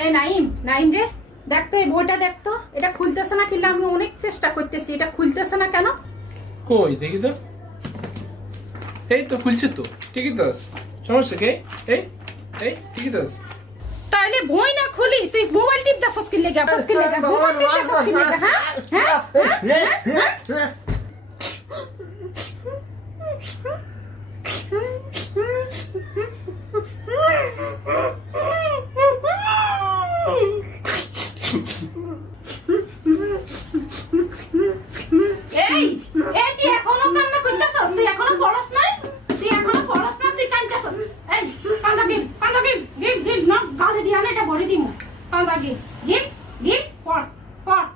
এই নাইম, নাইম রে, দেখ তো এই বইটা দেখ তো, এটা খুলতেছে না। কিনলে আমি অনেক চেষ্টা করতেছি, এটা খুলতেছে না কেন? কই দেখি তো। এই তো খুলছে তো, ঠিকই তো আছে। সমস্যা কি? এই এই ঠিকই তো আছে। তাইলে বই না খুলি তুই মোবাইল টিপ দাসস কি লাগা? বস কি লাগা? মোবাইল টিপ দাসস কি লাগা? হ্যাঁ হ্যাঁ। এই এই তুই এখনো কান্না করতেছস? তুই এখনো পড়াস নাই? তুই এখনো পড়াস না, তুই কাঁদতেছস? এই কান্দা গিল না গালে দিয়া না, এটা ভরে দিমু। কান্দা গিল পড় পড়।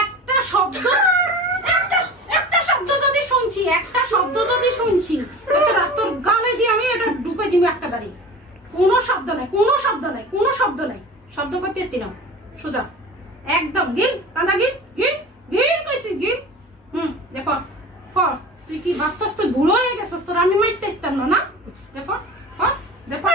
একটা শব্দ একটা শব্দ যদি শুনছি, একটা শব্দ যদি শুনছি, তোর গালে দিয়ে আমি এটা ঢুকে দিমু একেবারে। কোনো শব্দ নাই, কোনো শব্দ নাই, কোনো শব্দ নাই। শব্দ করতে এতি না, সোজা একদম গিল। কান্দা গিল কইছি গিল। দেখো পড়। তুই কি ভাবছস তুই বুড়ো হয়ে গেছস? তোর আমি মাইতে ইতাম না, না? দেখো পড়, দেখো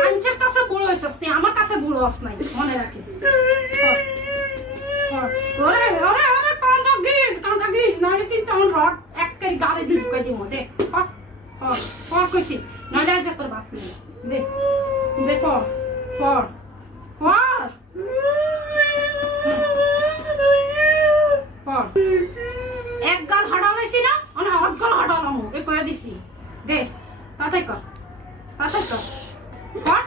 মানুষের কাছে বুড়ো হয়েছিস, তুই আমার কাছে বুড়ো হস নাই, মনে রাখিস। ওরে ওরে ওরে কাঁদা গিল নাহলে কিন্তু আমার রড একটাই গালে দিয়ে ঢুকাই দিব। দেখ পড় কইছি, নাহলে আজ তোর বাপ নেই। দেখ দেখ পড় পড় পড়। এক গাল হাঁটাইছি না, মানে অট গাল হাঁটালাম এ কয়ে দিছি। দে তাতে কর পড়।